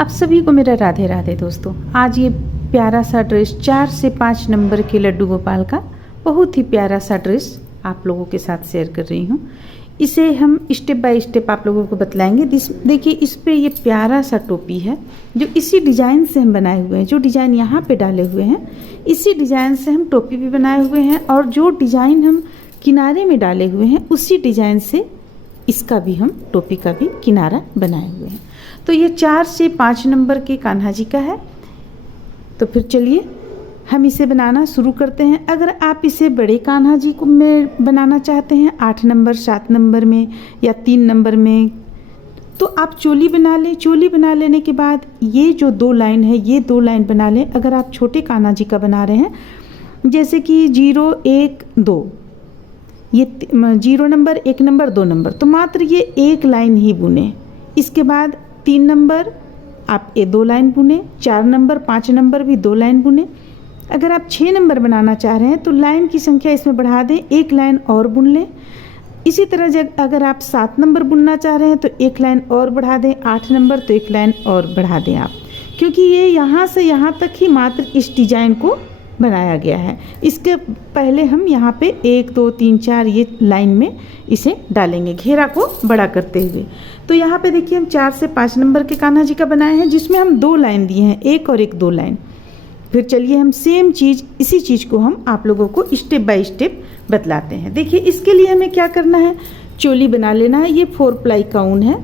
आप सभी को मेरा राधे राधे दोस्तों। आज ये प्यारा सा ड्रेस 4 से 5 नंबर के लड्डू गोपाल का बहुत ही प्यारा सा ड्रेस आप लोगों के साथ शेयर कर रही हूँ। इसे हम स्टेप बाय स्टेप आप लोगों को बतलाएंगे। देखिए इस पे ये प्यारा सा टोपी है जो इसी डिज़ाइन से हम बनाए हुए हैं। जो डिज़ाइन यहाँ पे डाले हुए हैं इसी डिज़ाइन से हम टोपी भी बनाए हुए हैं, और जो डिज़ाइन हम किनारे में डाले हुए हैं उसी डिज़ाइन से इसका भी हम टोपी का भी किनारा बनाए हुए हैं। तो ये 4 से 5 नंबर के कान्हा जी का है। तो फिर चलिए हम इसे बनाना शुरू करते हैं। अगर आप इसे बड़े कान्हा जी को में बनाना चाहते हैं 8 नंबर 7 नंबर में या 3 नंबर में, तो आप चोली बना लें। चोली बना लेने के बाद ये जो 2 लाइन है ये 2 लाइन बना लें। अगर आप छोटे कान्हा जी का बना रहे हैं जैसे कि 0 1 2, ये 0 नंबर 1 नंबर 2 नंबर, तो मात्र ये 1 लाइन ही बुने। इसके बाद 3 नंबर आप ये 2 लाइन बुने, 4 नंबर 5 नंबर भी 2 लाइन बुने। अगर आप 6 नंबर बनाना चाह रहे हैं तो लाइन की संख्या इसमें बढ़ा दें, 1 लाइन और बुन लें। इसी तरह अगर आप 7 नंबर बुनना चाह रहे हैं तो 1 लाइन और बढ़ा दें, 8 नंबर तो 1 लाइन और बढ़ा दें आप, क्योंकि ये यहाँ से यहाँ तक ही मात्र इस डिजाइन को बनाया गया है। इसके पहले हम यहाँ पे 1 2 3 4 ये लाइन में इसे डालेंगे घेरा को बड़ा करते हुए। तो यहाँ पे देखिए हम 4 से 5 नंबर के कान्हा जी का बनाए हैं जिसमें हम 2 लाइन दिए हैं, 1 और 1 2 लाइन। फिर चलिए हम सेम चीज़ इसी चीज़ को हम आप लोगों को स्टेप बाय स्टेप बतलाते हैं। देखिए इसके लिए हमें क्या करना है, चोली बना लेना है। ये 4 प्लाई का ऊन है,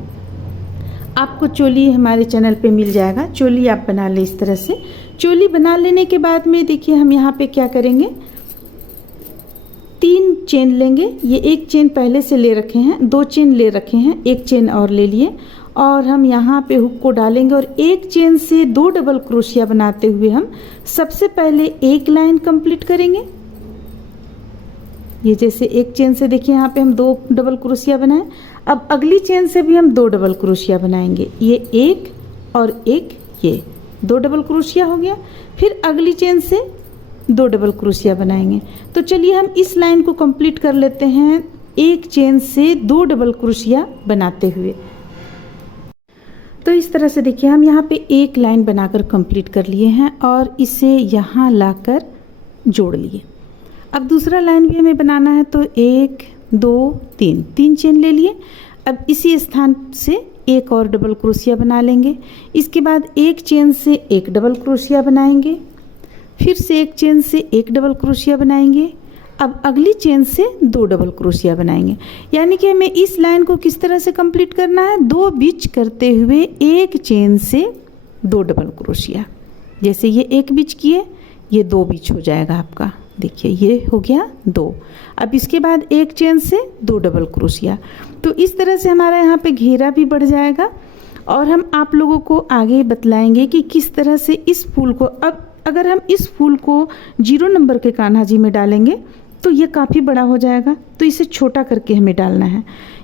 आपको चोली हमारे चैनल पे मिल जाएगा। चोली आप बना लें इस तरह से। चोली बना लेने के बाद में देखिए हम यहाँ पे क्या करेंगे, 3 चेन लेंगे। ये 1 चेन पहले से ले रखे हैं, 2 चेन ले रखे हैं, 1 चेन और ले लिए, और हम यहाँ पे हुक को डालेंगे और 1 चेन से 2 डबल क्रोशिया बनाते हुए हम सबसे पहले 1 लाइन कंप्लीट करेंगे। ये जैसे 1 चेन से देखिए यहाँ पे हम 2 डबल क्रोशिया बनाए। अब अगली चेन से भी हम 2 डबल क्रोशिया बनाएंगे। ये 1 और 1, ये 2 डबल क्रोशिया हो गया। फिर अगली चेन से 2 डबल क्रोशिया बनाएंगे। तो चलिए हम इस लाइन को कंप्लीट कर लेते हैं 1 चेन से 2 डबल क्रोशिया बनाते हुए। तो इस तरह से देखिए हम यहाँ पे 1 लाइन बनाकर कंप्लीट कर लिए हैं और इसे यहाँ लाकर जोड़ लिए। अब दूसरा लाइन भी हमें बनाना है, तो 1 2 3 चेन ले लिए। अब इसी स्थान से 1 और डबल क्रोशिया बना लेंगे। इसके बाद 1 चेन से 1 डबल क्रोशिया बनाएंगे, फिर से 1 चेन से 1 डबल क्रोशिया बनाएंगे। अब अगली चेन से 2 डबल क्रोशिया बनाएंगे। यानी कि हमें इस लाइन को किस तरह से कंप्लीट करना है, 2 बीच करते हुए 1 चेन से 2 डबल क्रोशिया। जैसे ये 1 बीच किए, ये 2 बीच हो जाएगा आपका। देखिए ये हो गया 2। अब इसके बाद 1 चेन से 2 डबल क्रोशिया। तो इस तरह से हमारा यहाँ पे घेरा भी बढ़ जाएगा और हम आप लोगों को आगे बतलाएंगे कि किस तरह से इस फूल को, अब अगर हम इस फूल को 0 नंबर के कान्हा जी में डालेंगे तो ये काफ़ी बड़ा हो जाएगा, तो इसे छोटा करके हमें डालना है।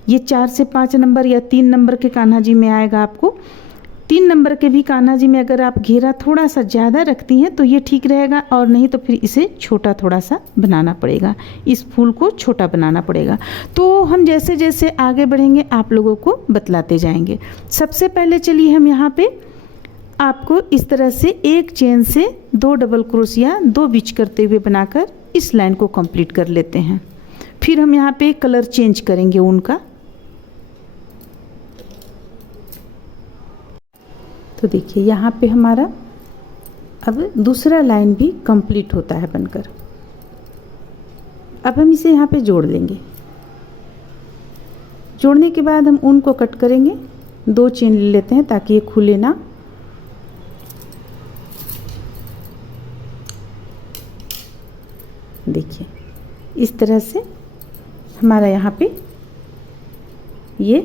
ये 4 से 5 नंबर या 3 नंबर के कान्हा जी में आएगा आपको। 3 नंबर के भी कान्हा जी में अगर आप घेरा थोड़ा सा ज़्यादा रखती हैं तो ये ठीक रहेगा, और नहीं तो फिर इसे छोटा थोड़ा सा बनाना पड़ेगा, इस फूल को छोटा बनाना पड़ेगा। तो हम जैसे जैसे आगे बढ़ेंगे आप लोगों को बतलाते जाएंगे। सबसे पहले चलिए हम यहाँ पे आपको इस तरह से 1 चेन से 2 डबल क्रोशिया 2 बीच करते हुए बनाकर इस लाइन को कंप्लीट कर लेते हैं। फिर हम यहाँ पे कलर चेंज करेंगे ऊन का। तो देखिए यहाँ पे हमारा अब दूसरा लाइन भी कंप्लीट होता है बनकर। अब हम इसे यहाँ पे जोड़ लेंगे। जोड़ने के बाद हम ऊन को कट करेंगे, 2 चेन ले लेते हैं ताकि ये खुले ना। देखिए इस तरह से हमारा यहाँ पे ये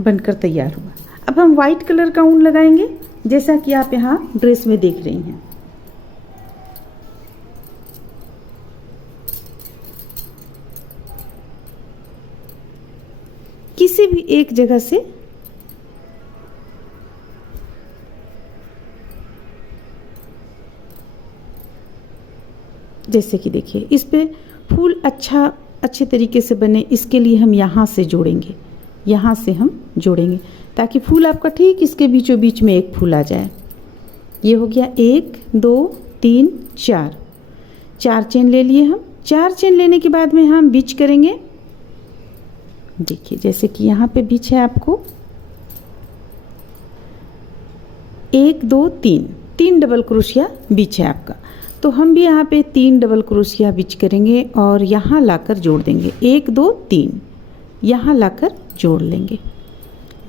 बनकर तैयार हुआ। अब हम वाइट कलर का ऊन लगाएंगे जैसा कि आप यहाँ ड्रेस में देख रही हैं। किसी भी एक जगह से जैसे कि देखिए इस पे फूल अच्छे तरीके से बने, इसके लिए हम यहाँ से जोड़ेंगे, यहाँ से हम जोड़ेंगे। ताकि फूल आपका ठीक इसके बीचों बीच में एक फूल आ जाए। ये हो गया 1 2 3 4, 4 चेन ले लिए हम। 4 चेन लेने के बाद में हम बीच करेंगे। देखिए जैसे कि यहाँ पे बीच है आपको 1 2 3, 3 डबल क्रोशिया बीच है आपका। तो हम भी यहाँ पे 3 डबल क्रोशिया बीच करेंगे और यहाँ लाकर जोड़ देंगे। 1 2 3 यहाँ लाकर जोड़ लेंगे।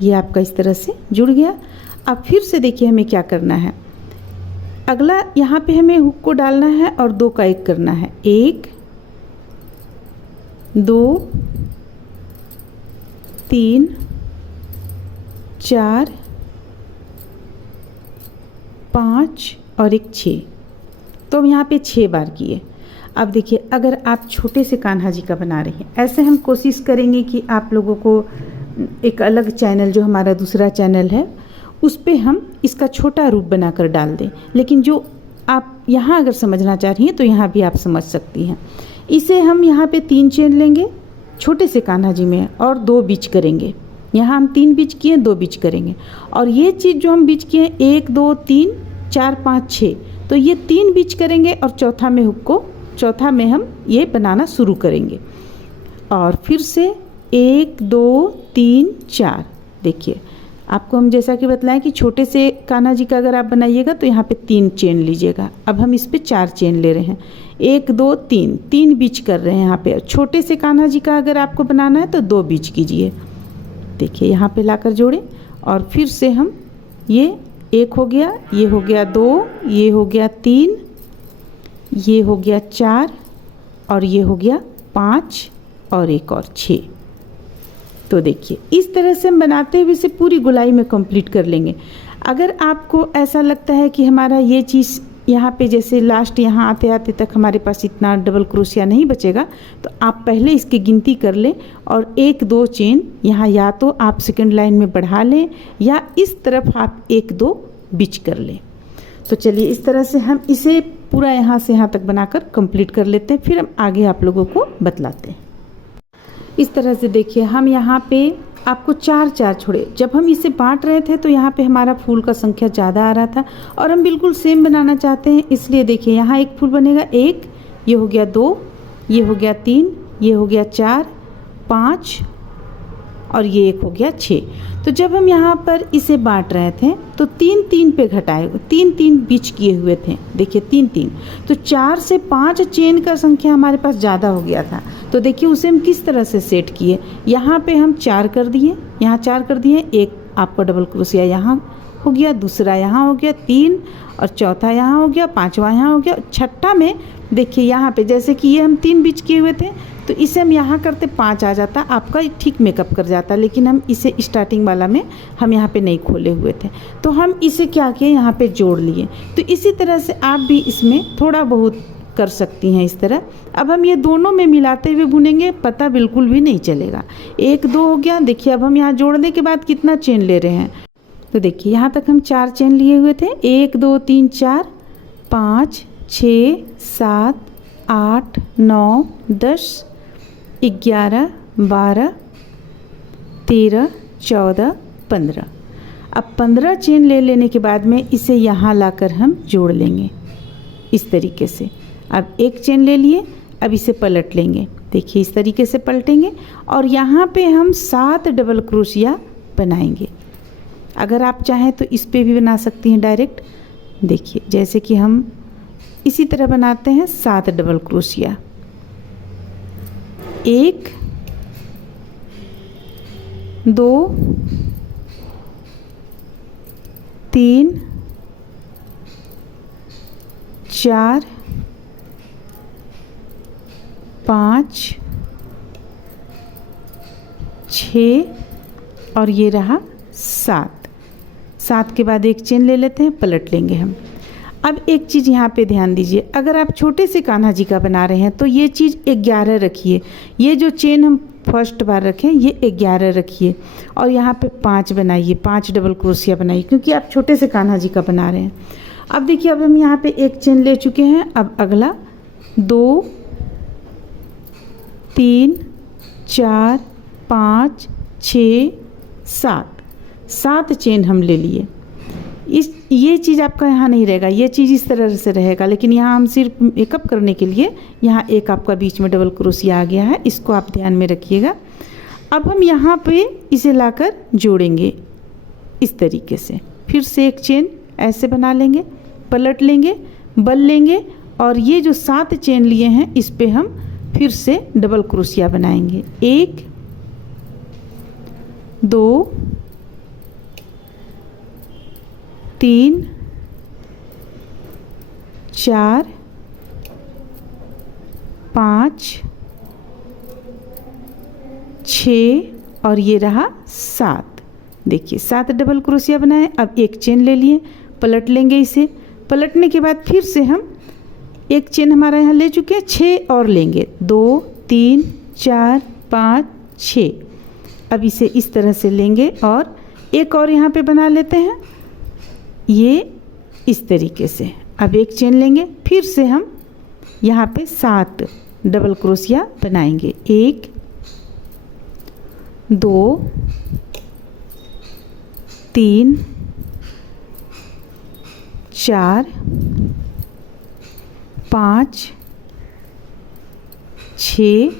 ये आपका इस तरह से जुड़ गया। अब फिर से देखिए हमें क्या करना है। अगला यहाँ पे हमें हुक को डालना है और 2 का 1 करना है। 1 2 3 4 5 और एक 6। तो हम यहाँ पे 6 बार किए। अब देखिए अगर आप छोटे से कान्हा जी का बना रहे हैं, ऐसे हम कोशिश करेंगे कि आप लोगों को एक अलग चैनल जो हमारा दूसरा चैनल है उस पे हम इसका छोटा रूप बनाकर डाल दें। लेकिन जो आप यहाँ अगर समझना चाह रही हैं तो यहाँ भी आप समझ सकती हैं। इसे हम यहाँ पे 3 चेन लेंगे छोटे से कान्हा जी में और 2 बीच करेंगे। यहाँ हम 3 बीच किए, 2 बीच करेंगे। और ये चीज़ जो हम बीच किए 1 2 3 4 5 6, तो ये 3 बीच करेंगे और चौथा में हुक को, चौथा में हम ये बनाना शुरू करेंगे। और फिर से 1 2 3 4। देखिए आपको हम जैसा कि बतलाएं कि छोटे से कान्हा जी का अगर आप बनाइएगा तो यहाँ पे 3 चेन लीजिएगा। अब हम इस पे 4 चेन ले रहे हैं। 1 2 3, 3 बीच कर रहे हैं यहाँ पे। छोटे से कान्हा जी का अगर आपको बनाना है तो 2 बीच कीजिए। देखिए यहाँ पे लाकर जोड़ें और फिर से हम ये 1 हो गया, ये हो गया 2, ये हो गया 3, ये हो गया 4 और ये हो गया 5 और एक और 6। तो देखिए इस तरह से हम बनाते हुए इसे पूरी गोलाई में कंप्लीट कर लेंगे। अगर आपको ऐसा लगता है कि हमारा ये चीज़ यहाँ पे जैसे लास्ट यहाँ आते आते तक हमारे पास इतना डबल क्रोशिया नहीं बचेगा, तो आप पहले इसकी गिनती कर लें और 1 2 चेन यहाँ या तो आप सेकंड लाइन में बढ़ा लें या इस तरफ आप 1 2 बीच कर लें। तो चलिए इस तरह से हम इसे पूरा यहाँ से यहाँ तक बनाकर कंप्लीट कर लेते हैं, फिर हम आगे आप लोगों को बतलाते हैं। इस तरह से देखिए हम यहाँ पे आपको 4 4 छोड़े। जब हम इसे बांट रहे थे तो यहाँ पे हमारा फूल का संख्या ज़्यादा आ रहा था और हम बिल्कुल सेम बनाना चाहते हैं, इसलिए देखिए यहाँ एक फूल बनेगा 1, ये हो गया 2, ये हो गया 3, ये हो गया 4 5 और ये 1 हो गया 6। तो जब हम यहाँ पर इसे बांट रहे थे तो 3 3 पे घटाए, 3 3 बीच किए हुए थे। देखिए 3 3, तो 4 से 5 चेन का संख्या हमारे पास ज़्यादा हो गया था। तो देखिए उसे हम किस तरह से सेट किए। यहाँ पे हम 4 कर दिए, यहाँ 4 कर दिए, एक आपका डबल क्रोशिया यहाँ हो गया, दूसरा यहाँ हो गया 3 और चौथा यहाँ हो गया, 5वां यहाँ हो गया। छठा में देखिए यहाँ पे जैसे कि ये हम 3 बीच किए हुए थे तो इसे हम यहाँ करते 5 आ जाता, आपका ठीक मेकअप कर जाता। लेकिन हम इसे स्टार्टिंग वाला में हम यहाँ पे नहीं खोले हुए थे, तो हम इसे क्या किए यहाँ पे जोड़ लिए। तो इसी तरह से आप भी इसमें थोड़ा बहुत कर सकती हैं इस तरह। अब हम ये दोनों में मिलाते हुए बुनेंगे, पता बिल्कुल भी नहीं चलेगा। 1 2 हो गया। देखिए अब हम यहाँ जोड़ने के बाद कितना चेन ले रहे हैं, तो देखिए यहाँ तक हम 4 चेन लिए हुए थे। 1 2 3 4 5 6 7 8 9 10 11 12 13 14 15। अब 15 चेन ले लेने के बाद में इसे यहाँ लाकर हम जोड़ लेंगे इस तरीके से। अब 1 चेन ले लिए, अब इसे पलट लेंगे। देखिए इस तरीके से पलटेंगे और यहाँ पे हम 7 डबल क्रोशिया बनाएंगे। अगर आप चाहें तो इस पे भी बना सकती हैं डायरेक्ट। देखिए जैसे कि हम इसी तरह बनाते हैं 7 डबल क्रोशिया। 1 2 3 4 5 6 और ये रहा 7। 7 के बाद 1 चेन ले लेते हैं, पलट लेंगे हम। अब एक चीज़ यहाँ पे ध्यान दीजिए, अगर आप छोटे से कान्हा जी का बना रहे हैं तो ये चीज़ 11 रखिए। ये जो चेन हम फर्स्ट बार रखें ये 11 रखिए और यहाँ पे 5 बनाइए, 5 डबल क्रोशिया बनाइए, क्योंकि आप छोटे से कान्हा जी का बना रहे हैं। अब देखिए अब हम यहाँ पे 1 चेन ले चुके हैं। अब अगला 2 3 4 5 6 7 7 चेन हम ले लिए। ये चीज़ आपका यहाँ नहीं रहेगा, ये चीज़ इस तरह से रहेगा, लेकिन यहाँ हम सिर्फ मेकअप करने के लिए यहाँ एक आपका बीच में डबल क्रोशिया आ गया है, इसको आप ध्यान में रखिएगा। अब हम यहाँ पे इसे लाकर जोड़ेंगे इस तरीके से। फिर से एक चेन ऐसे बना लेंगे, पलट लेंगे, बल लेंगे और ये जो 7 चेन लिए हैं इस पे हम फिर से डबल क्रोशिया बनाएंगे। 1 2 3 4 5 6 और ये रहा 7। देखिए 7 डबल क्रोशिया बनाए। अब एक चेन ले लिए, पलट लेंगे इसे। पलटने के बाद फिर से हम एक चेन हमारा यहाँ ले चुके हैं, 6 और लेंगे। 2 3 4 5 6। अब इसे इस तरह से लेंगे और एक और यहाँ पे बना लेते हैं, ये इस तरीके से। अब एक चेन लेंगे, फिर से हम यहाँ पे 7 डबल क्रोशिया बनाएंगे। 1 2 3 4 5 6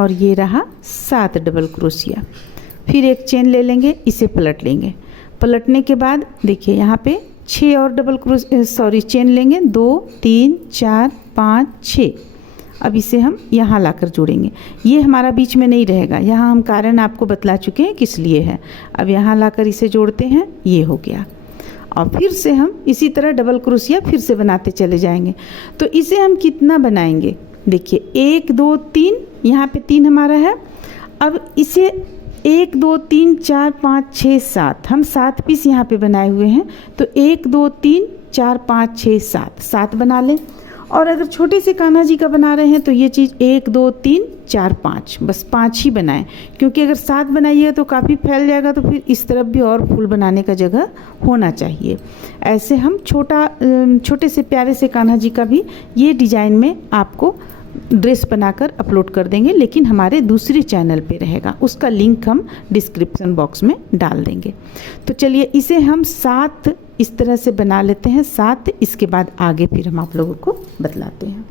और ये रहा 7 डबल क्रोशिया। फिर एक चेन ले लेंगे, इसे पलट लेंगे। पलटने के बाद देखिए यहाँ पे 6 और चेन लेंगे। 2 3 4 5 6। अब इसे हम यहाँ लाकर जोड़ेंगे। ये हमारा बीच में नहीं रहेगा, यहाँ हम कारण आपको बतला चुके हैं किस लिए है। अब यहाँ लाकर इसे जोड़ते हैं, ये हो गया। और फिर से हम इसी तरह डबल क्रोशिया फिर से बनाते चले जाएंगे। तो इसे हम कितना बनाएंगे, देखिए 1 2 3, यहाँ पे 3 हमारा है। अब इसे 1 2 3 4 5 6 7, हम 7 पीस यहाँ पे बनाए हुए हैं। तो 1 2 3 4 5 6 7 बना लें। और अगर छोटे से कान्हा जी का बना रहे हैं तो ये चीज़ 1 2 3 4 5, बस 5 ही बनाएं, क्योंकि अगर 7 बनाइएगा तो काफ़ी फैल जाएगा। तो फिर इस तरफ भी और फूल बनाने का जगह होना चाहिए। ऐसे हम छोटे से प्यारे से कान्हा जी का भी ये डिज़ाइन में आपको ड्रेस बनाकर अपलोड कर देंगे, लेकिन हमारे दूसरे चैनल पे रहेगा, उसका लिंक हम डिस्क्रिप्शन बॉक्स में डाल देंगे। तो चलिए इसे हम 7 इस तरह से बना लेते हैं। 7 इसके बाद आगे फिर हम आप लोगों को बतलाते हैं।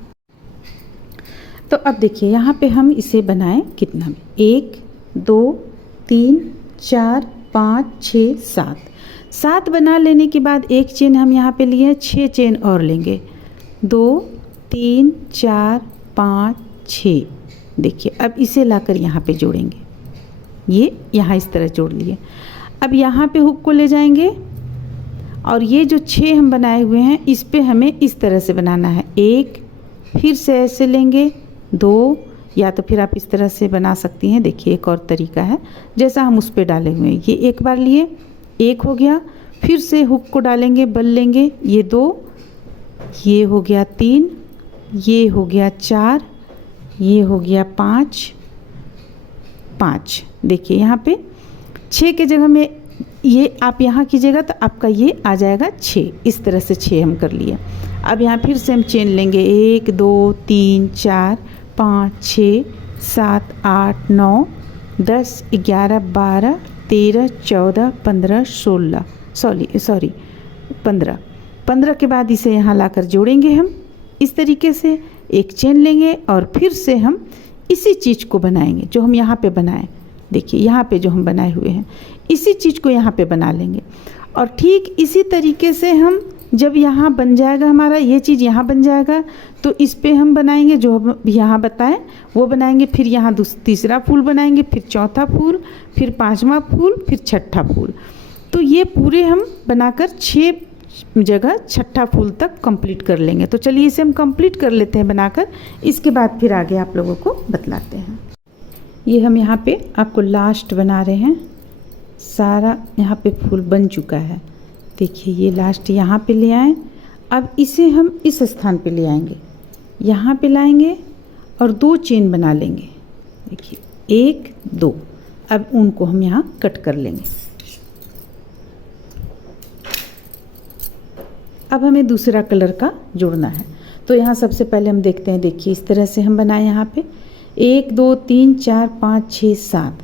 तो अब देखिए यहाँ पे हम इसे बनाएं कितना में, 1 2 3 4 5 6 7 बना लेने के बाद एक चेन हम यहाँ पे लिए, 6 चेन और लेंगे। 2 3 4 5 6। देखिए अब इसे लाकर यहाँ पे जोड़ेंगे, ये यहाँ इस तरह जोड़ लिए। अब यहाँ पे हुक को ले जाएंगे और ये जो 6 हम बनाए हुए हैं इस पे हमें इस तरह से बनाना है। 1 फिर से ऐसे लेंगे, 2 या तो फिर आप इस तरह से बना सकती हैं। देखिए एक और तरीका है जैसा हम उस पे डाले हुए हैं। ये एक बार लिए, 1 हो गया, फिर से हुक को डालेंगे, बल लेंगे, ये 2, ये हो गया 3, ये हो गया 4, ये हो गया 5। देखिए यहाँ पे 6 के जगह में ये आप यहाँ कीजिएगा तो आपका ये आ जाएगा 6। इस तरह से 6 हम कर लिए। अब यहाँ फिर से हम चेन लेंगे, 1 2 3 4 5 6 7 8 9 10 11 12 13 14 15 16 15 के बाद इसे यहाँ लाकर जोड़ेंगे हम इस तरीके से। एक चेन लेंगे और फिर से हम इसी चीज़ को बनाएंगे जो हम यहाँ पे बनाएं। देखिए यहाँ पे जो हम बनाए हुए हैं इसी चीज़ को यहाँ पे बना लेंगे। और ठीक इसी तरीके से हम जब यहाँ बन जाएगा हमारा, ये चीज़ यहाँ बन जाएगा तो इस पे हम बनाएंगे जो हम यहाँ बताएं वो बनाएंगे। फिर यहाँ तीसरा फूल बनाएंगे, फिर चौथा फूल, फिर 5वां फूल, फिर 6ठा फूल। तो ये पूरे हम बनाकर 6 जगह 6ठा फूल तक कंप्लीट कर लेंगे। तो चलिए इसे हम कंप्लीट कर लेते हैं बनाकर, इसके बाद फिर आगे आप लोगों को बतलाते हैं। ये हम यहाँ पे आपको लास्ट बना रहे हैं। सारा यहाँ पे फूल बन चुका है। देखिए ये लास्ट यहाँ पे ले आए। अब इसे हम इस स्थान पे ले आएंगे, यहाँ पे लाएंगे और 2 चेन बना लेंगे। देखिए 1 2। अब उनको हम यहाँ कट कर लेंगे। अब हमें दूसरा कलर का जोड़ना है। तो यहाँ सबसे पहले हम देखते हैं, देखिए इस तरह से हम बनाए यहाँ पे 1 2 3 4 5 6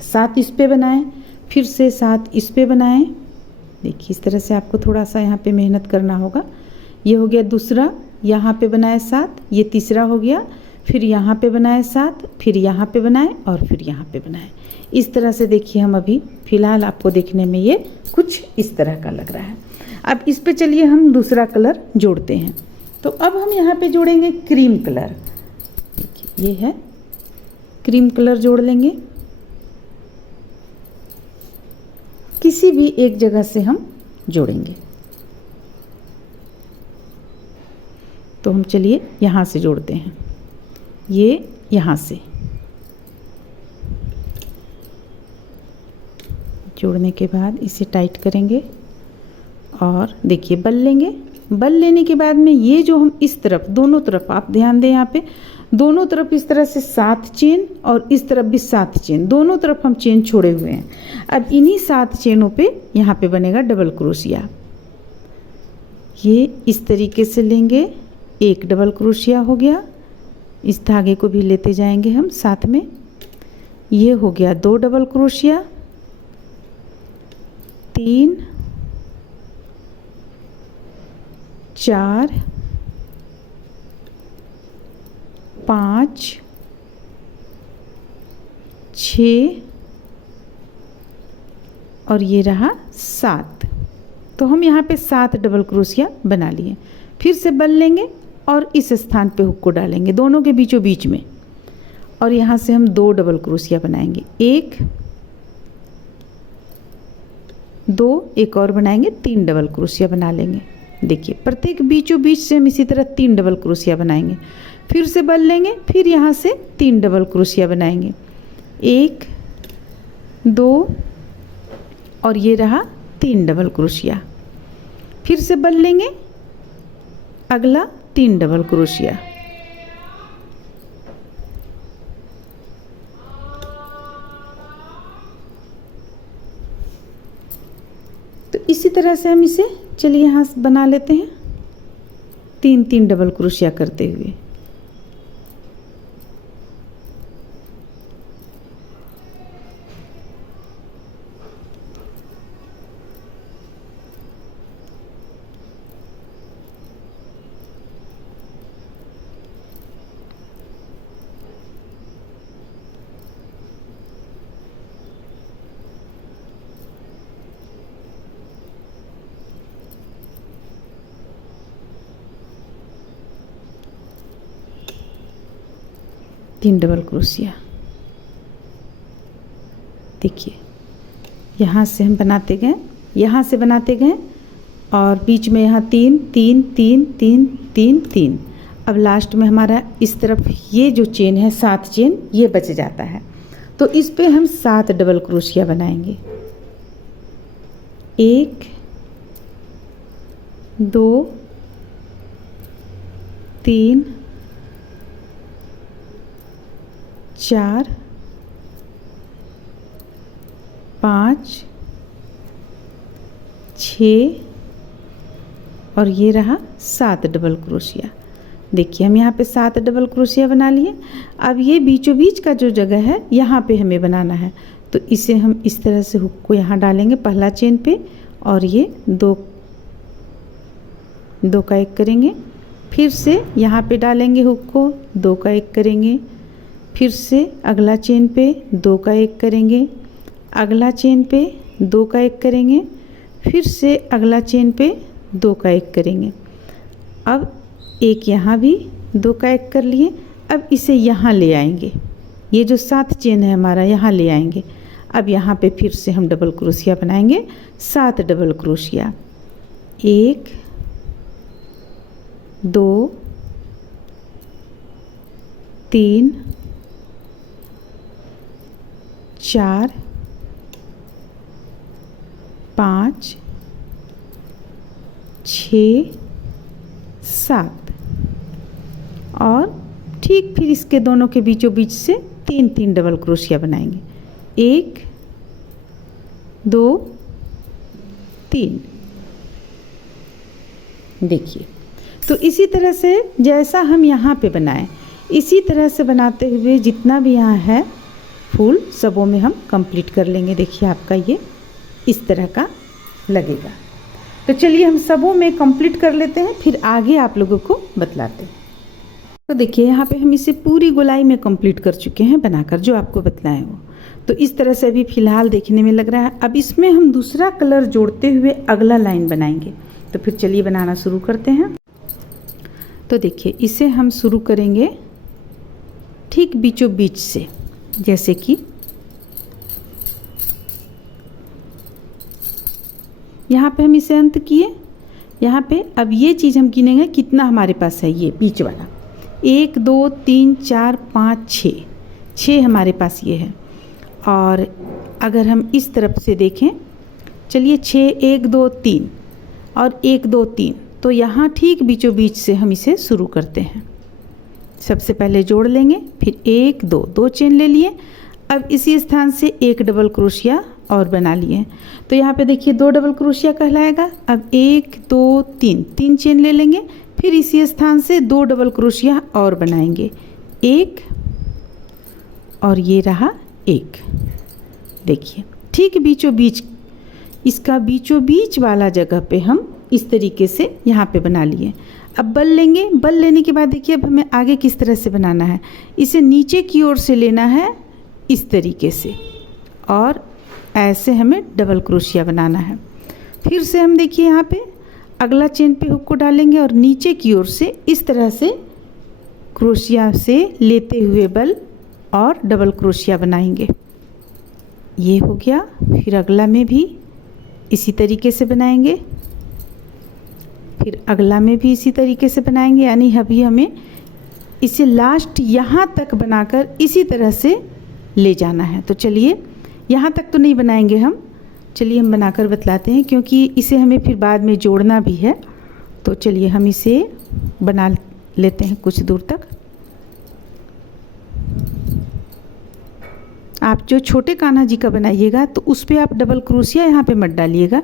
7 इस पे बनाएं, फिर से 7 इस पे बनाएं, देखिए इस तरह से आपको थोड़ा सा यहाँ पे मेहनत करना होगा। ये हो गया दूसरा, यहाँ पे बनाए 7, ये तीसरा हो गया, फिर यहाँ पे बनाए 7, फिर यहाँ पे बनाए और फिर यहाँ पे बनाए। इस तरह से देखिए हम अभी फ़िलहाल आपको देखने में ये कुछ इस तरह का लग रहा है। अब इस पे चलिए हम दूसरा कलर जोड़ते हैं। तो अब हम यहाँ पे जोड़ेंगे क्रीम कलर। देखिए ये है क्रीम कलर, जोड़ लेंगे किसी भी एक जगह से हम जोड़ेंगे। तो हम चलिए यहाँ से जोड़ते हैं, ये यहाँ से जोड़ने के बाद इसे टाइट करेंगे और देखिए बल लेंगे। बल लेने के बाद में ये जो हम इस तरफ, दोनों तरफ आप ध्यान दें, यहाँ पे दोनों तरफ इस तरह से 7 चेन और इस तरफ भी 7 चेन, दोनों तरफ हम चेन छोड़े हुए हैं। अब इन्हीं 7 चेनों पे यहाँ पे बनेगा डबल क्रोशिया। ये इस तरीके से लेंगे, एक डबल क्रोशिया हो गया। इस धागे को भी लेते जाएंगे हम साथ में। ये हो गया 2 डबल क्रोशिया, 3, 4, 5, 6 और ये रहा 7। तो हम यहाँ पे 7 डबल क्रोशिया बना लिए। फिर से बल लेंगे और इस स्थान पे हुक को डालेंगे दोनों के बीचों बीच में, और यहाँ से हम 2 डबल क्रोशिया बनाएंगे, 1, 2, एक और बनाएंगे, 3 डबल क्रोशिया बना लेंगे। देखिए प्रत्येक बीचों बीच से हम इसी तरह 3 डबल क्रोशिया बनाएंगे। फिर से बल लेंगे, फिर यहाँ से 3 डबल क्रोशिया बनाएंगे, 1, 2 और ये रहा 3 डबल क्रोशिया। फिर से बल लेंगे, अगला 3 डबल क्रोशिया। तो इसी तरह से हम इसे चलिए यहाँ बना लेते हैं 3-3 डबल क्रोशिया करते हुए। तीन डबल क्रोशिया। देखिए यहाँ से हम बनाते गए, यहाँ से बनाते गए और बीच में यहाँ 3 3 3 3 3 3। अब लास्ट में हमारा इस तरफ ये जो चेन है 7 चेन ये बच जाता है। तो इस पे हम 7 डबल क्रोशिया बनाएंगे, 1 2 3 4 5 6 और ये रहा 7 डबल क्रोशिया। देखिए हम यहाँ पे 7 डबल क्रोशिया बना लिए। अब ये बीचों बीच का जो जगह है यहाँ पे हमें बनाना है, तो इसे हम इस तरह से हुक को यहाँ डालेंगे पहला चेन पे और ये 2 का 1 करेंगे। फिर से यहाँ पे डालेंगे हुक को, 2 का 1 करेंगे। फिर से अगला चेन पे 2 का 1 करेंगे, अगला चेन पे 2 का 1 करेंगे, फिर से अगला चेन पे 2 का 1 करेंगे। अब एक यहाँ भी 2 का 1 कर लिए। अब इसे यहाँ ले आएंगे, ये जो 7 चेन है हमारा यहाँ ले आएंगे। अब यहाँ पे फिर से हम डबल क्रोशिया बनाएंगे, 7 डबल क्रोशिया, 1 2 3 4 5 6 7 और ठीक फिर इसके दोनों के बीचों बीच से 3-3 डबल क्रोशिया बनाएंगे, 1 2 3। देखिए तो इसी तरह से जैसा हम यहाँ पे बनाएं इसी तरह से बनाते हुए जितना भी यहाँ है फूल सबों में हम कंप्लीट कर लेंगे। देखिए आपका ये इस तरह का लगेगा। तो चलिए हम सबों में कंप्लीट कर लेते हैं, फिर आगे आप लोगों को बतलाते हैं। तो देखिए यहाँ पे हम इसे पूरी गोलाई में कंप्लीट कर चुके हैं बनाकर, जो आपको बतलाएं वो। तो इस तरह से अभी फ़िलहाल देखने में लग रहा है। अब इसमें हम दूसरा कलर जोड़ते हुए अगला लाइन बनाएंगे। तो फिर चलिए बनाना शुरू करते हैं। तो देखिए इसे हम शुरू करेंगे ठीक बीचों बीच से, जैसे कि यहाँ पे हम इसे अंत किए। यहाँ पे अब ये चीज़ हम गिनेंगे कितना हमारे पास है, ये बीच वाला 1 2 3 4 5 6 हमारे पास ये है। और अगर हम इस तरफ से देखें, चलिए 6 1 2 3 और 1 2 3, तो यहाँ ठीक बीचों बीच से हम इसे शुरू करते हैं। सबसे पहले जोड़ लेंगे, फिर 1 2 2 चेन ले लिए। अब इसी स्थान से एक डबल क्रोशिया और बना लिए। तो यहाँ पे देखिए 2 डबल क्रोशिया कहलाएगा। अब 1 2 3 3 चेन ले लेंगे, फिर इसी स्थान से 2 डबल क्रोशिया और बनाएंगे, 1 और ये रहा 1। देखिए ठीक बीचों बीच, इसका बीचों बीच वाला जगह पे हम इस तरीके से यहाँ पे बना लिए। अब बल लेंगे, बल लेने के बाद देखिए अब हमें आगे किस तरह से बनाना है। इसे नीचे की ओर से लेना है इस तरीके से, और ऐसे हमें डबल क्रोशिया बनाना है। फिर से हम देखिए यहाँ पे अगला चेन पे हुक को डालेंगे और नीचे की ओर से इस तरह से क्रोशिया से लेते हुए बल और डबल क्रोशिया बनाएंगे। ये हो गया। फिर अगला में भी इसी तरीके से बनाएंगे, फिर अगला में भी इसी तरीके से बनाएंगे। यानी अभी हमें इसे लास्ट यहाँ तक बनाकर इसी तरह से ले जाना है। तो चलिए यहाँ तक तो नहीं बनाएंगे हम, चलिए हम बनाकर बतलाते हैं, क्योंकि इसे हमें फिर बाद में जोड़ना भी है। तो चलिए हम इसे बना लेते हैं कुछ दूर तक। आप जो छोटे कान्हा जी का बनाइएगा तो उस पर आप डबल क्रोशिया यहाँ पे मत डालिएगा,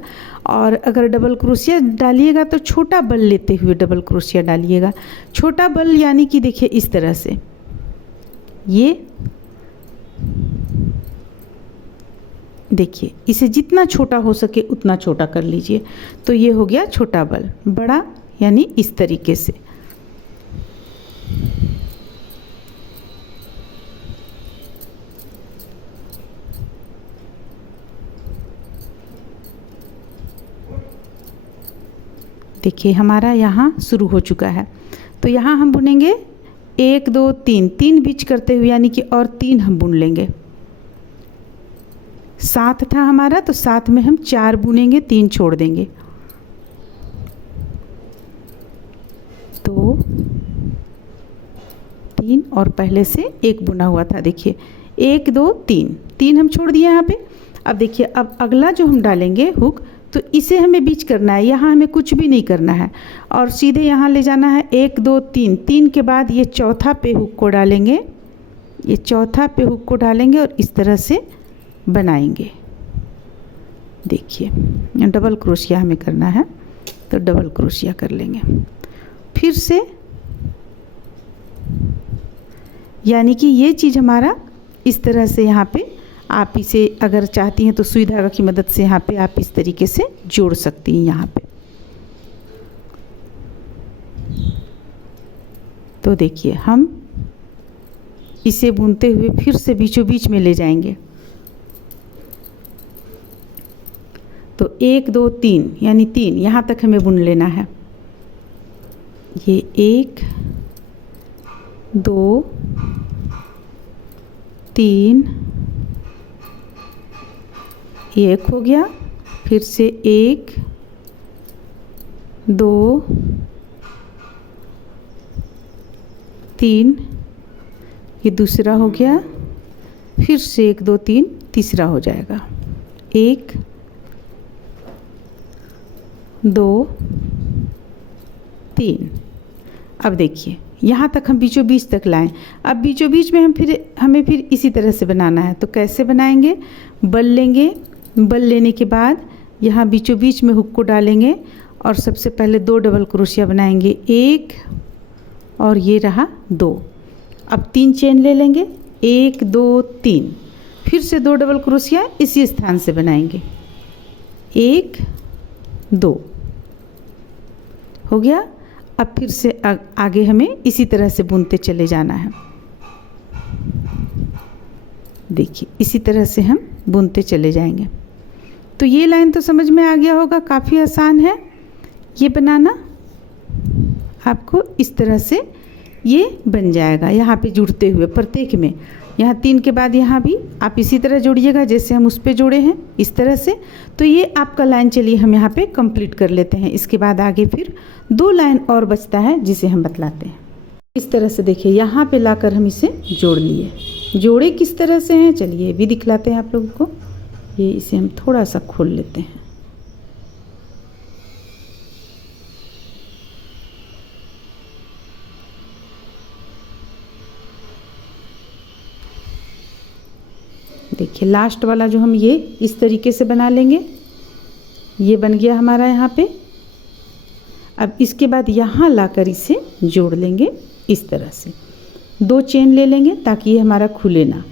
और अगर डबल क्रोशिया डालिएगा तो छोटा बल लेते हुए डबल क्रोशिया डालिएगा। छोटा बल यानी कि देखिए इस तरह से, ये देखिए इसे जितना छोटा हो सके उतना छोटा कर लीजिए। तो ये हो गया छोटा बल, बड़ा यानी इस तरीके से। देखिए हमारा यहाँ शुरू हो चुका है। तो यहाँ हम बुनेंगे 1 2 3 3 बीच करते हुए, यानी कि और 3 हम बुन लेंगे। 7 था हमारा, तो 7 में हम 4 बुनेंगे, 3 छोड़ देंगे। 2 3 और पहले से 1 बुना हुआ था। देखिए 1 2 3 3 हम छोड़ दिए यहाँ पे। अब देखिए अब अगला जो हम डालेंगे हुक, तो इसे हमें बीच करना है, यहाँ हमें कुछ भी नहीं करना है और सीधे यहाँ ले जाना है। 1 2 3 3 के बाद ये चौथा पे हुक को डालेंगे, ये चौथा पे हुक को डालेंगे और इस तरह से बनाएंगे। देखिए डबल क्रोशिया हमें करना है, तो डबल क्रोशिया कर लेंगे। फिर से यानी कि ये चीज़ हमारा इस तरह से यहाँ पे, आप इसे अगर चाहती हैं तो सुई धागा की मदद से यहाँ पे आप इस तरीके से जोड़ सकती हैं यहाँ पे। तो देखिए हम इसे बुनते हुए फिर से बीचों बीच में ले जाएंगे। तो 1 2 3 यानी 3 यहाँ तक हमें बुन लेना है। ये 1 2 3 1 हो गया, फिर से 1 2 3, ये दूसरा हो गया, फिर से 1 2 3 तीसरा हो जाएगा। 1 2 3। अब देखिए यहाँ तक हम बीचों बीच तक लाएं। अब बीचों बीच में हमें फिर इसी तरह से बनाना है। तो कैसे बनाएंगे? बल लेंगे, बल लेने के बाद यहाँ बीचों बीच में हुक को डालेंगे और सबसे पहले 2 डबल क्रोशिया बनाएंगे, 1 और ये रहा 2। अब 3 चेन ले लेंगे, 1 2 3, फिर से 2 डबल क्रोशिया इसी स्थान से बनाएंगे, 1 2 हो गया। अब फिर से आगे हमें इसी तरह से बुनते चले जाना है। देखिए इसी तरह से हम बुनते चले जाएंगे। तो ये लाइन तो समझ में आ गया होगा, काफ़ी आसान है ये बनाना। आपको इस तरह से ये बन जाएगा, यहाँ पे जुड़ते हुए प्रत्येक में, यहाँ 3 के बाद यहाँ भी आप इसी तरह जोड़िएगा जैसे हम उस पे जोड़े हैं, इस तरह से। तो ये आपका लाइन चलिए हम यहाँ पे कंप्लीट कर लेते हैं। इसके बाद आगे फिर 2 लाइन और बचता है जिसे हम बतलाते हैं। इस तरह से देखिए यहाँ पे लाकर हम इसे जोड़ लिए। जोड़े किस तरह से हैं चलिए ये भी दिखलाते हैं आप लोगों को। ये इसे हम थोड़ा सा खोल लेते हैं। देखिए लास्ट वाला जो हम ये इस तरीके से बना लेंगे, ये बन गया हमारा यहाँ पे। अब इसके बाद यहाँ लाकर इसे जोड़ लेंगे इस तरह से। 2 चेन ले लेंगे ताकि ये हमारा खुले ना।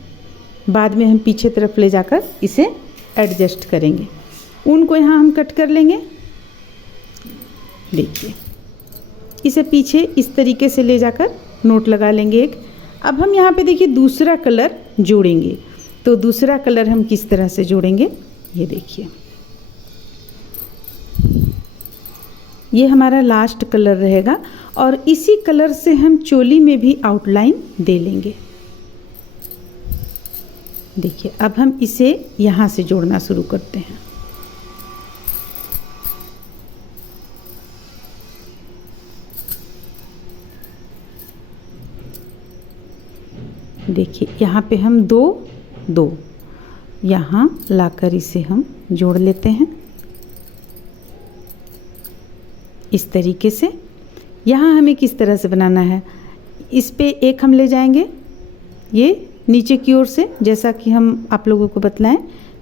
बाद में हम पीछे तरफ ले जाकर इसे एडजस्ट करेंगे। ऊन को यहाँ हम कट कर लेंगे। देखिए इसे पीछे इस तरीके से ले जाकर नोट लगा लेंगे एक। अब हम यहाँ पे देखिए दूसरा कलर जोड़ेंगे। तो दूसरा कलर हम किस तरह से जोड़ेंगे ये देखिए। ये हमारा लास्ट कलर रहेगा और इसी कलर से हम चोली में भी आउटलाइन दे लेंगे। देखिए अब हम इसे यहाँ से जोड़ना शुरू करते हैं। देखिए यहाँ पे हम 2 यहाँ लाकर इसे हम जोड़ लेते हैं इस तरीके से। यहाँ हमें किस तरह से बनाना है, इस पे एक हम ले जाएंगे ये नीचे की ओर से, जैसा कि हम आप लोगों को बतलाएं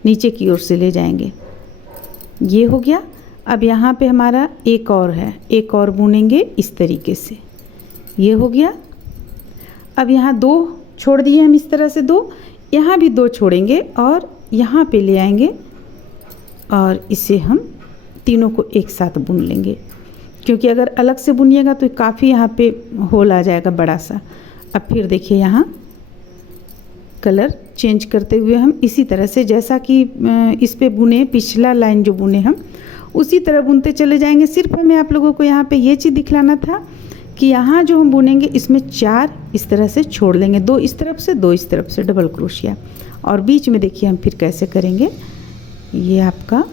नीचे की ओर से ले जाएंगे। ये हो गया। अब यहाँ पे हमारा एक और है, एक और बुनेंगे इस तरीके से। ये हो गया। अब यहाँ 2 छोड़ दिए हम इस तरह से 2, यहाँ भी 2 छोड़ेंगे और यहाँ पे ले आएंगे और इसे हम तीनों को एक साथ बुन लेंगे, क्योंकि अगर अलग से बुनिएगा तो काफ़ी यहाँ पे होल आ जाएगा बड़ा सा। अब फिर देखिए यहाँ कलर चेंज करते हुए हम इसी तरह से जैसा कि इस पे बुने, पिछला लाइन जो बुने हम उसी तरह बुनते चले जाएंगे। सिर्फ हमें आप लोगों को यहाँ पे ये चीज़ दिखलाना था कि यहाँ जो हम बुनेंगे इसमें 4 इस तरह से छोड़ लेंगे, 2 इस तरफ से 2 इस तरफ से डबल क्रोशिया। और बीच में देखिए हम फिर कैसे करेंगे। ये आपका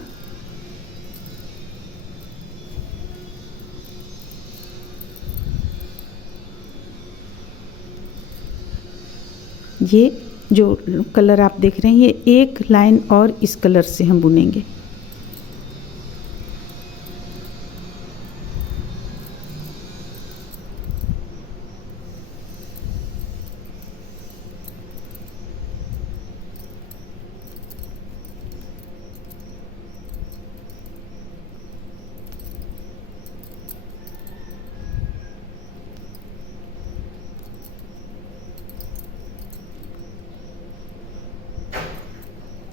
ये जो कलर आप देख रहे हैं ये एक लाइन और इस कलर से हम बुनेंगे।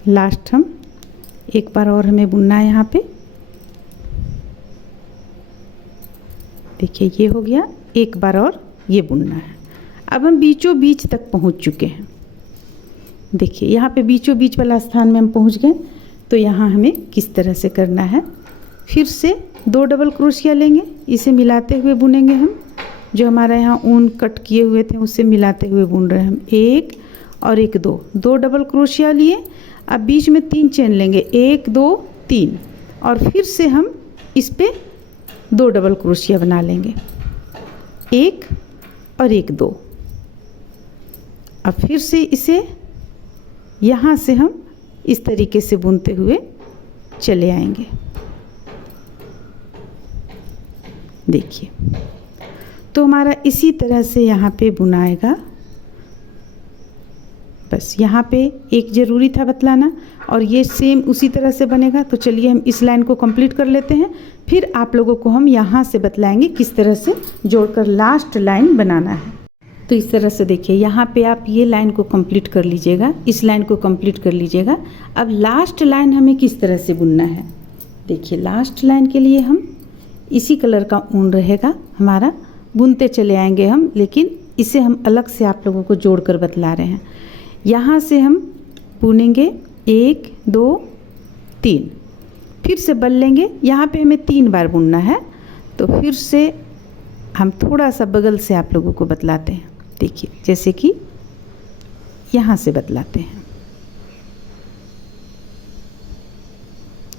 लास्ट हम एक बार और हमें बुनना है यहाँ पे। देखिए ये हो गया, एक बार और ये बुनना है। अब हम बीचों बीच तक पहुँच चुके हैं। देखिए यहाँ पे बीचों बीच वाला स्थान में हम पहुँच गए। तो यहाँ हमें किस तरह से करना है, फिर से 2 डबल क्रोशिया लेंगे, इसे मिलाते हुए बुनेंगे हम। जो हमारा यहाँ ऊन कट किए हुए थे उससे मिलाते हुए बुन रहे हैं हम। 1 और 1 2 डबल क्रोशिया लिए। अब बीच में 3 चेन लेंगे, 1 2 3 और फिर से हम इस पे 2 डबल क्रोशिया बना लेंगे, 1 और 1 2। अब फिर से इसे यहाँ से हम इस तरीके से बुनते हुए चले आएंगे। देखिए तो हमारा इसी तरह से यहाँ पे बुनाएगा। बस यहाँ पे एक ज़रूरी था बतलाना, और ये सेम उसी तरह से बनेगा। तो चलिए हम इस लाइन को कंप्लीट कर लेते हैं, फिर आप लोगों को हम यहाँ से बतलाएंगे किस तरह से जोड़कर लास्ट लाइन बनाना है। तो इस तरह से देखिए यहाँ पे आप ये लाइन को कंप्लीट कर लीजिएगा, इस लाइन को कंप्लीट कर लीजिएगा। अब लास्ट लाइन हमें किस तरह से बुनना है देखिए लास्ट लाइन के लिए हम इसी कलर का ऊन रहेगा हमारा, बुनते चले आएंगे हम, लेकिन इसे हम अलग से आप लोगों को जोड़कर बतला रहे हैं। यहाँ से हम बुनेंगे 1 2 3, फिर से बल लेंगे। यहाँ पे हमें 3 बार बुनना है, तो फिर से हम थोड़ा सा बगल से आप लोगों को बतलाते हैं। देखिए जैसे कि यहाँ से बतलाते हैं,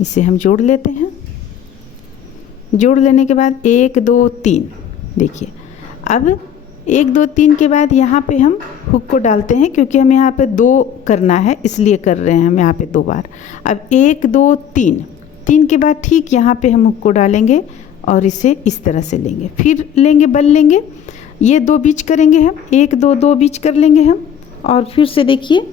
इसे हम जोड़ लेते हैं। जोड़ लेने के बाद 1 2 3, देखिए अब 1 2 3 के बाद यहाँ पे हम हुक को डालते हैं, क्योंकि हमें यहाँ पे 2 करना है इसलिए कर रहे हैं हम यहाँ पे 2 बार। अब 1 2 3, 3 के बाद ठीक यहाँ पे हम हुक को डालेंगे और इसे इस तरह से लेंगे, फिर लेंगे बल लेंगे, ये 2 बीच करेंगे हम, 1 2 2 बीच कर लेंगे हम, और फिर से देखिए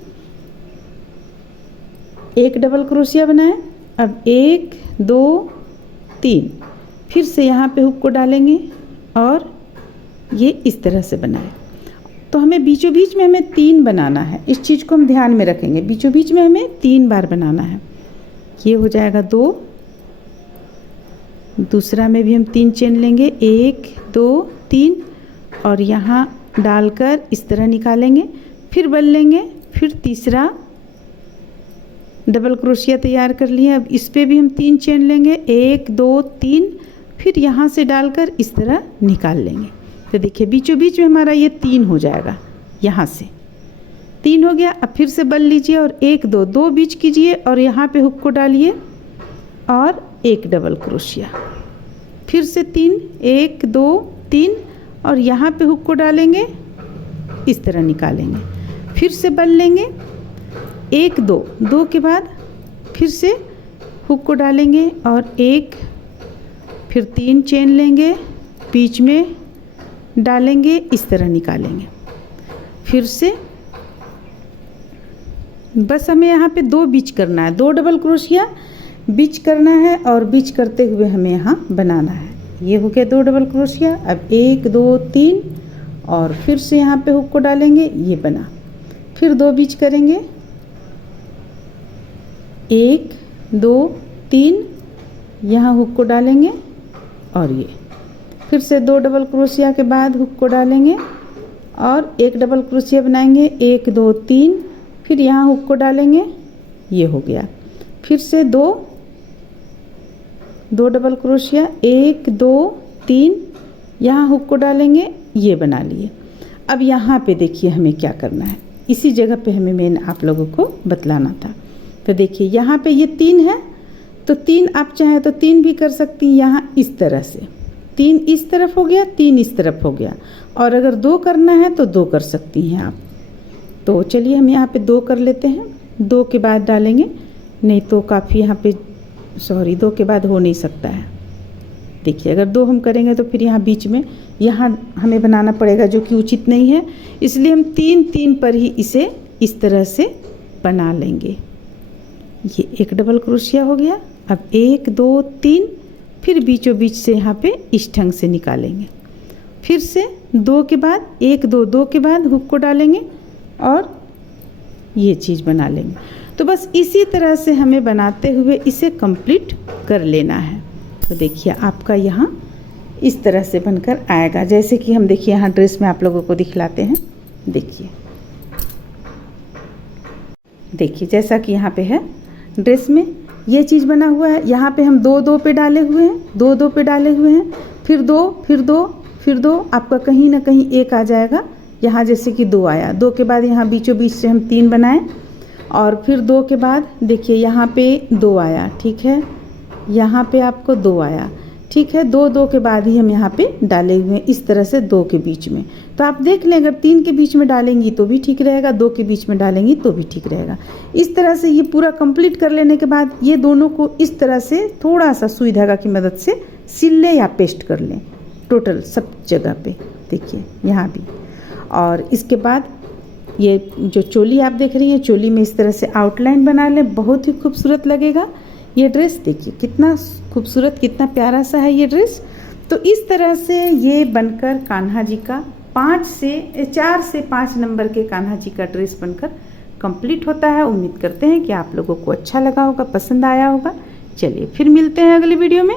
एक डबल क्रोशिया बनाएं। अब 1 2 3, फिर से यहाँ पे हुक को डालेंगे और ये इस तरह से बनाएं। तो हमें बीचों बीच में हमें 3 बनाना है, इस चीज़ को हम ध्यान में रखेंगे। बीचों बीच में हमें 3 बार बनाना है। ये हो जाएगा 2, दूसरा में भी हम 3 चेन लेंगे, 1 2 3, और यहाँ डालकर इस तरह निकालेंगे, फिर बल लेंगे, फिर तीसरा डबल क्रोशिया तैयार कर लिए। अब इस पे भी हम 3 चेन लेंगे, 1 2 3, फिर यहाँ से डालकर इस तरह निकाल लेंगे। तो देखिए बीचों बीच में हमारा ये 3 हो जाएगा, यहाँ से 3 हो गया। अब फिर से बल लीजिए और 1 2 2 बीच कीजिए और यहाँ पे हुक को डालिए और 1 डबल क्रोशिया, फिर से 3 1 2 3, और यहाँ पे हुक को डालेंगे, इस तरह निकालेंगे, फिर से बल लेंगे, 1 2 2 के बाद फिर से हुक को डालेंगे और 1, फिर 3 चेन लेंगे, बीच में डालेंगे, इस तरह निकालेंगे, फिर से बस हमें यहाँ पे 2 बीच करना है, 2 डबल क्रोशिया बीच करना है और बीच करते हुए हमें यहाँ बनाना है। ये हो गया 2 डबल क्रोशिया। अब 1 2 3, और फिर से यहाँ पे हुक को डालेंगे, ये बना, फिर 2 बीच करेंगे, 1 2 3, यहाँ हुक को डालेंगे और ये फिर से 2 डबल क्रोशिया के बाद हुक को डालेंगे और 1 डबल क्रोशिया बनाएंगे, 1 2 3, फिर यहाँ हुक को डालेंगे, ये हो गया, फिर से 2 डबल क्रोशिया, 1 2 3, यहाँ हुक को डालेंगे, ये बना लिए। अब यहाँ पे देखिए हमें क्या करना है, इसी जगह पे हमें मेन आप लोगों को बतलाना था। तो देखिए यहाँ पे ये 3 है, तो 3 आप चाहे तो 3 भी कर सकती हैं, यहाँ इस तरह से 3 इस तरफ हो गया, 3 इस तरफ हो गया, और अगर 2 करना है तो 2 कर सकती हैं आप। तो चलिए हम यहाँ पे 2 कर लेते हैं, 2 के बाद डालेंगे, नहीं तो काफ़ी यहाँ पे 2 के बाद हो नहीं सकता है। देखिए अगर 2 हम करेंगे तो फिर यहाँ बीच में यहाँ हमें बनाना पड़ेगा, जो कि उचित नहीं है, इसलिए हम 3 3 पर ही इसे इस तरह से बना लेंगे। ये 1 डबल क्रोशिया हो गया। अब 1 2 3, फिर बीचों बीच से यहाँ पे इस ढंग से निकालेंगे, फिर से 2 के बाद 1 2 2 के बाद हुक को डालेंगे और ये चीज़ बना लेंगे। तो बस इसी तरह से हमें बनाते हुए इसे कंप्लीट कर लेना है। तो देखिए आपका यहाँ इस तरह से बनकर आएगा, जैसे कि हम देखिए यहाँ ड्रेस में आप लोगों को दिखलाते हैं। देखिए जैसा कि यहाँ पे है ड्रेस में ये चीज़ बना हुआ है, यहाँ पे हम 2 2 पे डाले हुए हैं, 2 2 पे डाले हुए हैं, फिर 2 फिर 2 फिर 2, आपका कहीं ना कहीं 1 आ जाएगा। यहाँ जैसे कि 2 आया, 2 के बाद यहाँ बीचों बीच से हम 3 बनाएं, और फिर 2 के बाद देखिए यहाँ पे 2 आया, ठीक है, यहाँ पे आपको 2 आया, ठीक है, 2 2 के बाद ही हम यहाँ पे डाले हुए हैं, इस तरह से 2 के बीच में। तो आप देख लें, अगर 3 के बीच में डालेंगी तो भी ठीक रहेगा, 2 के बीच में डालेंगी तो भी ठीक रहेगा। इस तरह से ये पूरा कंप्लीट कर लेने के बाद ये दोनों को इस तरह से थोड़ा सा सुई धागा की मदद से सिल लें या पेस्ट कर लें, टोटल सब जगह पे, देखिए यहाँ भी। और इसके बाद ये जो चोली आप देख रही हैं, चोली में इस तरह से आउटलाइन बना लें, बहुत ही खूबसूरत लगेगा ये ड्रेस। देखिए कितना खूबसूरत, कितना प्यारा सा है ये ड्रेस। तो इस तरह से ये बनकर कान्हा जी का 4 से 5 नंबर के कान्हा जी का ड्रेस बनकर कंप्लीट होता है। उम्मीद करते हैं कि आप लोगों को अच्छा लगा होगा, पसंद आया होगा। चलिए फिर मिलते हैं अगले वीडियो में।